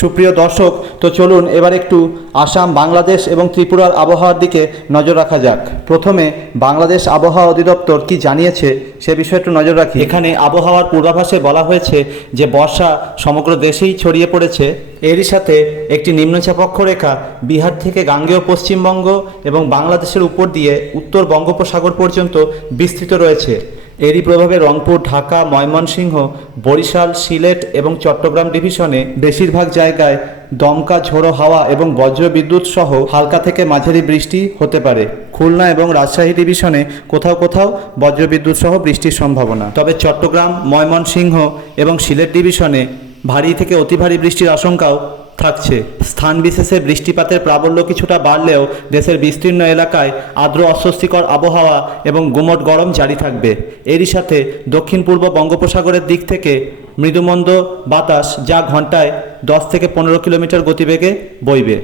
সুপ্রিয় দর্শক, তো চলুন এবার একটু আসাম, বাংলাদেশ এবং ত্রিপুরার আবহাওয়ার দিকে নজর রাখা যাক। প্রথমে বাংলাদেশ আবহাওয়া অধিদপ্তর কি জানিয়েছে সে বিষয়ে একটু নজর রাখি। এখানে আবহাওয়ার পূর্বাভাসে বলা হয়েছে যে বর্ষা সমগ্র দেশেই ছড়িয়ে পড়েছে। এরই সাথে একটি নিম্নচাপ অক্ষরেখা বিহার থেকে গাঙ্গেয় পশ্চিমবঙ্গ এবং বাংলাদেশের উপর দিয়ে উত্তর বঙ্গোপসাগর পর্যন্ত বিস্তৃত রয়েছে। এরই প্রভাবে রংপুর, ঢাকা, ময়মনসিংহ, বরিশাল, সিলেট এবং চট্টগ্রাম ডিভিশনে বেশিরভাগ জায়গায় দমকা ঝোড়ো হাওয়া এবং বজ্রবিদ্যুৎ সহ হালকা থেকে মাঝারি বৃষ্টি হতে পারে। খুলনা এবং রাজশাহী ডিভিশনে কোথাও কোথাও বজ্রবিদ্যুৎ সহ বৃষ্টির সম্ভাবনা। তবে চট্টগ্রাম, ময়মনসিংহ এবং সিলেট ডিভিশনে ভারী থেকে অতি ভারী বৃষ্টির আশঙ্কাও থাকছে। স্থান বিশেষে বৃষ্টিপাতের প্রাবল্য কিছুটা বাড়লেও দেশের বিস্তীর্ণ এলাকায় আর্দ্র অস্বস্তিকর আবহাওয়া এবং গুমোট গরম জারি থাকবে। এরই সাথে দক্ষিণ পূর্ব বঙ্গোপসাগরের দিক থেকে মৃদুমন্দ বাতাস, যা ঘন্টায় 10 থেকে 15 কিলোমিটার গতিবেগে বইবে।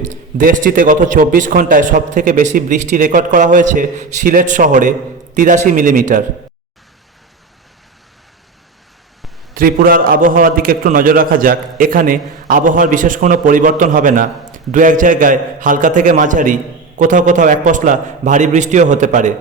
দেশটিতে গত 24 ঘন্টায় সবথেকে বেশি বৃষ্টি রেকর্ড করা হয়েছে সিলেট শহরে 83 মিলিমিটার। ত্রিপুরার আবহাওয়ার দিকে একটু নজর রাখা যাক। এখানে আবহাওয়ার বিশেষ কোনো পরিবর্তন হবে না। দু এক জায়গায় হালকা থেকে মাঝারি, কোথাও কোথাও এক পশলা ভারী বৃষ্টিও হতে পারে।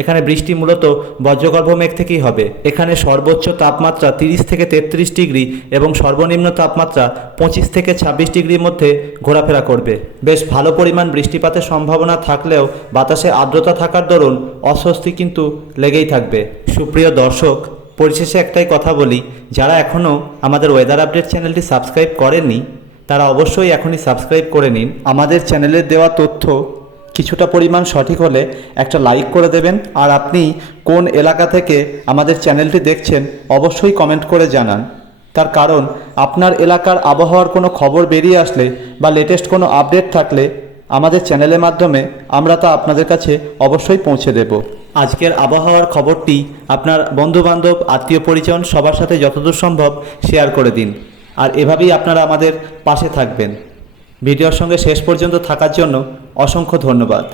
এখানে বৃষ্টি মূলত বজ্রগর্ভ মেঘ থেকেই হবে। এখানে সর্বোচ্চ তাপমাত্রা 30 থেকে 33 ডিগ্রি এবং সর্বনিম্ন তাপমাত্রা 25 থেকে 26 ডিগ্রির মধ্যে ঘোরাফেরা করবে। বেশ ভালো পরিমাণ বৃষ্টিপাতের সম্ভাবনা থাকলেও বাতাসে আর্দ্রতা থাকার দরুন অস্বস্তি কিন্তু লেগেই থাকবে। সুপ্রিয় দর্শক, পরিশেষে একটাই কথা বলি, যারা এখনও আমাদের ওয়েদার আপডেট চ্যানেলটি সাবস্ক্রাইব করেননি তারা অবশ্যই এখনই সাবস্ক্রাইব করে নিন। আমাদের চ্যানেলের দেওয়া তথ্য কিছুটা পরিমাণ সঠিক হলে একটা লাইক করে দেবেন। আর আপনি কোন এলাকা থেকে আমাদের চ্যানেলটি দেখছেন অবশ্যই কমেন্ট করে জানান। তার কারণ আপনার এলাকার আবহাওয়ার কোনো খবর বেরিয়ে আসলে বা লেটেস্ট কোনো আপডেট থাকলে আমাদের চ্যানেলের মাধ্যমে আমরা তা আপনাদের কাছে অবশ্যই পৌঁছে দেব। আজকের আবহাওয়ার খবরটি আপনার বন্ধুবান্ধব, আত্মীয় পরিজন সবার সাথে যতদূর সম্ভব শেয়ার করে দিন। আর এভাবেই আপনারা আমাদের পাশে থাকবেন। ভিডিওর সঙ্গে শেষ পর্যন্ত থাকার জন্য অসংখ্য ধন্যবাদ।